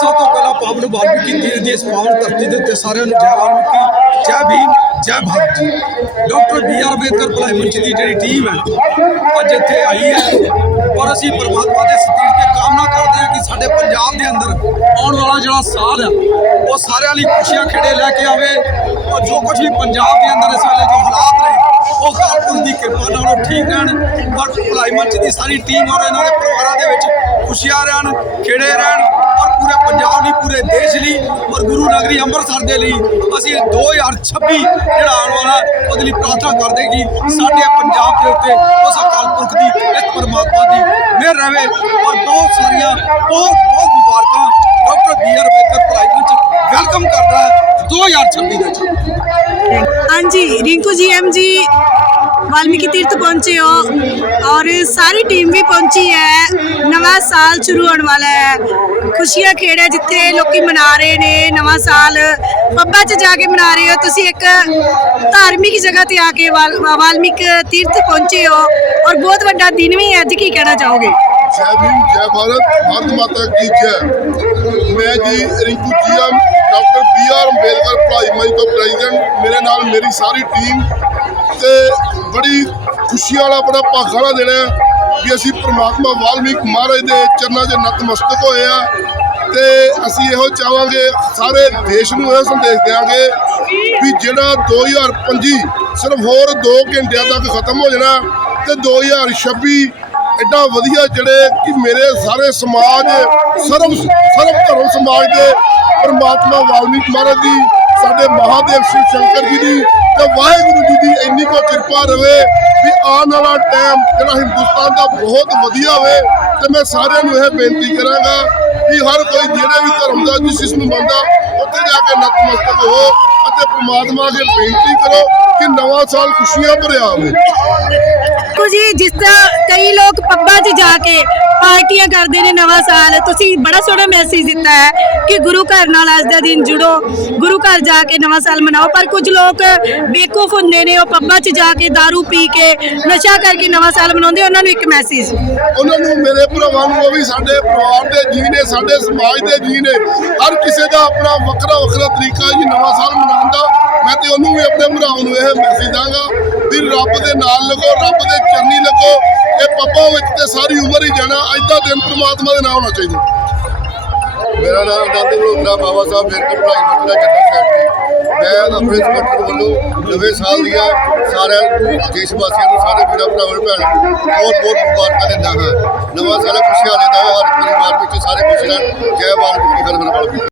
ਸਭ ਤੋਂ ਪਹਿਲਾਂ ਪਾਵਨ ਵਾਲਮੀਕੀ ਜੀ ਦੀ ਇਸ ਪਾਵਨ ਧਰਤੀ ਦੇ ਉੱਤੇ ਸਾਰਿਆਂ ਨੂੰ ਜੈ ਵਾਲਮੀਕੀ ਜੈ ਭੀਮ, ਜੈ Bharat. Doctor B R Ambedkar ਭਲਾਈ ਮੰਚ ਦੀ ਜਿਹੜੀ ਟੀਮ ਹੈ, ਅੱਜ ਇੱਥੇ ਆਈ ਹੈ। ਔਰ ਅਸੀਂ ਪਰਮਾਤਮਾ ਦੇ ਸਤੀਰ ਤੇ ਕਾਮਨਾ ਕਰਦੇ ਹਾਂ ਕਿ ਸਾਡੇ ਪੰਜਾਬ ਦੇ ਅੰਦਰ ਆਉਣ ਵਾਲਾ ਜਿਹੜਾ ਸਾਲ ਹੈ, ਉਹ ਸਾਰਿਆਂ ਲਈ ਖੁਸ਼ੀਆਂ ਖੇੜੇ ਲੈ ਕੇ ਆਵੇ। ਔਰ ਜੋ ਕੁਝ ਵੀ ਪੰਜਾਬ ਦੇ ਅੰਦਰ ਇਸ ਵੇਲੇ ਜੋ ਹਾਲਾਤ ਨੇ, ਉਹ ਕਾਲਪੁਰ ਦੀ ਕਿਰਪਾ ਨਾਲ ਉਹ ਠੀਕ ਰਹਿਣ। ਔਰ ਭਲਾਈ ਮੰਚ ਦੀ ਸਾਰੀ ਟੀਮ ਔਰ ਇਹਨਾਂ ਦੇ ਪਰਿਵਾਰਾਂ ਦੇ ਵਿੱਚ ਖੁਸ਼ੀਆਂ ਰਹਿਣ, ਖੇੜੇ ਰਹਿਣ। ਪੰਜਾਬ ਲਈ, ਪੂਰੇ ਦੇਸ਼ ਲਈ ਔਰ ਗੁਰੂ ਨਗਰੀ ਅੰਮ੍ਰਿਤਸਰ ਦੇ ਲਈ ਅਸੀਂ 2026 ਜਿਹੜਾ ਆਉਣ ਵਾਲਾ ਉਹਦੇ ਲਈ ਪ੍ਰਾਰਥਨਾ ਕਰਦੇ ਕਿ ਸਾਡੇ ਪੰਜਾਬ ਦੇ ਉੱਤੇ ਉਸ ਅਕਾਲ ਪੁਰਖ ਦੀ ਇਸ ਪਰਮਾਤਮਾ ਦੀ ਮਿਹਰ ਰਹੇ ਔਰ ਬਹੁਤ ਸਾਰੀਆਂ, ਬਹੁਤ ਬਹੁਤ ਮੁਬਾਰਕਾਂ ਡਾਕਟਰ ਬੀ ਆਰ ਅੰਬੇਦਕਰ ਭਲਾਈ ਵਿੱਚ ਵੈਲਕਮ ਕਰਦਾ ਹੈ 2026 ਦੇ ਵਿੱਚ ਹਾਂਜੀ, ਰਿੰਕੂ ਜੀ, ਐਮ ਜੀ ਵਾਲਮੀਕੀ ਤੀਰਥ ਪਹੁੰਚੇ ਹੋ ਔਰ ਸਾਰੀ ਟੀਮ ਵੀ ਪਹੁੰਚੀ ਹੈ ਨਵਾਂ ਸਾਲ ਸ਼ੁਰੂ ਹੋਣ ਵਾਲਾ ਹੈ ਖੁਸ਼ੀਆਂ ਖੇੜਾ ਜਿੱਥੇ ਲੋਕੀ ਮਨਾ ਰਹੇ ਨੇ ਨਵਾਂ ਸਾਲ ਪੱਬਾਂ 'ਚ ਜਾ ਕੇ ਮਨਾ ਰਹੇ ਹੋ ਤੁਸੀਂ ਇੱਕ ਧਾਰਮਿਕ ਜਗ੍ਹਾ ਤੇ ਆ ਕੇ ਵਾਲ- ਵਾਲਮੀਕ ਤੀਰਥ ਪਹੁੰਚੇ ਹੋ ਔਰ ਬਹੁਤ ਵੱਡਾ ਦਿਨ ਵੀ ਹੈ ਅੱਜ ਕੀ ਕਹਿਣਾ ਚਾਹੋਗੇ जय भीम जय भारत भारत माता की जय मैं जी Rinku GM doctor B R Ambedkar पढ़ाई मंच ਤੋਂ ਪ੍ਰੈਜ਼ੀਡੈਂਟ ਮੇਰੇ ਨਾਲ ਮੇਰੀ ਸਾਰੀ ਟੀਮ ਤੇ ਬੜੀ ਖੁਸ਼ੀ ਵਾਲਾ ਬੜਾ ਭਾਗਾਂ ਵਾਲਾ ਦਿਨ ਹੈ ਕਿ ਅਸੀਂ ਪ੍ਰਮਾਤਮਾ ਵਾਲਮੀਕ ਮਹਾਰਾਜ ਦੇ ਚਰਨਾਂ 'ਚ ਨਤਮਸਤਕ ਹੋਏ ਆ ਤੇ ਅਸੀਂ ਇਹੋ ਚਾਹਾਂਗੇ ਸਾਰੇ ਦੇਸ਼ ਨੂੰ ਇਹ ਸੰਦੇਸ਼ ਦਿਆਂਗੇ ਵੀ ਜਿਹੜਾ 2025 ਸਿਰਫ ਹੋਰ 2 ਘੰਟਿਆਂ ਤੱਕ ਖਤਮ ਹੋ ਜਾਣਾ ਤੇ 2026 ਐਡਾ ਵਧੀਆ ਜਿਹੜੇ ਕਿ ਮੇਰੇ ਸਾਰੇ ਸਮਾਜ, ਸਰਵ ਸਰਬ ਧਰਮ ਸਮਾਜ ਦੇ ਪਰਮਾਤਮਾ ਵਾਲਮੀਕ ਮਹਾਰਾਜ ਦੀ ਸਾਡੇ ਮਹਾਦੇਵ ਸ਼ਿਵ ਸ਼ੰਕਰ ਜੀ ਦੀ ਤੇ ਵਾਹਿਗੁਰੂ ਜੀ ਦੀ ਇੰਨੀ ਕੋ ਕਿਰਪਾ ਰਵੇ ਵੀ ਆਉਣ ਵਾਲਾ ਟਾਈਮ ਜਿਹੜਾ ਹਿੰਦੁਸਤਾਨ ਦਾ ਬਹੁਤ ਵਧੀਆ ਹੋਵੇ ਤੇ ਮੈਂ ਸਾਰਿਆਂ ਨੂੰ ਇਹ ਬੇਨਤੀ ਕਰਾਂਗਾ ਕਿ ਹਰ ਕੋਈ ਜਿਹੜੇ ਵੀ ਧਰਮ ਦਾ ਜਿਸ ਜਿਸ ਨੂੰ ਮੰਨਦਾ, ਉੱਥੇ ਜਾ ਕੇ ਨਤਮਸਤਕ ਹੋ ਅਤੇ ਪ੍ਰਮਾਤਮਾ ਅੱਗੇ ਬੇਨਤੀ ਕਰੋ ਕਿ ਨਵਾਂ ਸਾਲ ਖੁਸ਼ੀਆਂ ਭਰਿਆ ਹੋਵੇ। ਦੇਖੋ ਜੀ, ਜਿਸ ਤਰ੍ਹਾਂ ਕਈ ਲੋਕ ਪੱਬਾਂ 'ਚ ਜਾ ਕੇ ਪਾਰਟੀਆਂ ਕਰਦੇ ਨੇ ਨਵਾਂ ਸਾਲ, ਤੁਸੀਂ ਬੜਾ ਸੋਹਣਾ ਮੈਸੇਜ ਦਿੱਤਾ ਹੈ ਕਿ ਗੁਰੂ ਘਰ ਨਾਲ ਅੱਜ ਦਾ ਦਿਨ ਜੁੜੋ। ਗੁਰੂ ਘਰ ਜਾ ਕੇ ਨਵਾਂ ਸਾਲ ਮਨਾਓ, ਪਰ ਕੁਝ ਲੋਕ ਬੇਕੂਫ ਹੁੰਦੇ ਨੇ, ਉਹ ਪੱਬਾਂ 'ਚ ਜਾ ਕੇ दारू ਪੀ ਕੇ ਨਸ਼ਾ ਕਰਕੇ ਨਵਾਂ ਸਾਲ ਮਨਾਉਂਦੇ, ਉਹਨਾਂ ਨੂੰ ਇੱਕ ਮੈਸੇਜ ਉਹਨਾਂ ਨੂੰ, ਮੇਰੇ ਭਰਾਵਾਂ ਨੂੰ, ਉਹ ਵੀ ਸਾਡੇ ਪਰਿਵਾਰ ਦੇ ਜੀ ਨੇ, ਸਾਡੇ ਸਮਾਜ ਦੇ ਜੀ ਨੇ। ਹਰ ਕਿਸੇ ਦਾ ਆਪਣਾ ਵੱਖਰਾ ਵੱਖਰਾ ਤਰੀਕਾ ਜੀ, ਨਵਾਂ ਸਾਲ ਮਨਾਉਣ ਦਾ। ਤੇ ਉਹਨੂੰ ਵੀ ਆਪਣੇ ਭਰਾਵਾਂ ਨੂੰ ਇਹ ਮੈਸੇਜ ਦਾਂਗਾ ਵੀ ਰੱਬ ਦੇ ਨਾਲ ਲੱਗੋ, ਰੱਬ ਦੇ ਚਰਨੀ ਲੱਗੋ। ਇਹ ਪੱਪਾਂ ਵਿੱਚ ਤੇ ਸਾਰੀ ਉਮਰ ਹੀ ਜਾਣਾ, ਅੱਜ ਦਿਨ ਪ੍ਰਮਾਤਮਾ ਦੇ ਨਾਮ ਹੋਣਾ ਚਾਹੀਦਾ। ਮੇਰਾ ਨਾਮ ਆਨੰਦ ਮਲੋਤਰਾ ਬਾਬਾ ਸਾਹਿਬ ਮੇਰੇ ਕੋਲ ਪੜਾਈ ਜਨਰਲ ਸੈਕਟਰੀ ਮੈਂ ਆਪਣੇ ਸੰਗਠਨ ਵੱਲੋਂ ਨਵੇਂ ਸਾਲ ਦੀਆਂ ਸਾਰਿਆਂ ਦੇਸ਼ ਵਾਸੀਆਂ ਨੂੰ, ਸਾਰੇ ਵੀਰਾਂ, ਭਰਾਵਾਂ ਨੂੰ, ਭੈਣ ਨੂੰ ਬਹੁਤ ਬਹੁਤ ਮੁਬਾਰਕਾਂ ਦਿੰਦਾ ਹਾਂ। ਨਵਾਂ ਸਾਲ ਖੁਸ਼ੀਆਂ ਦਾ ਹਰ ਪਰਿਵਾਰ ਵਿੱਚ ਸਾਰੇ ਖੁਸ਼ ਰਹਿਣ। ਜੈ ਬਾਲ ਜੀ ਹਰ ਹਰ ਬਾਲ।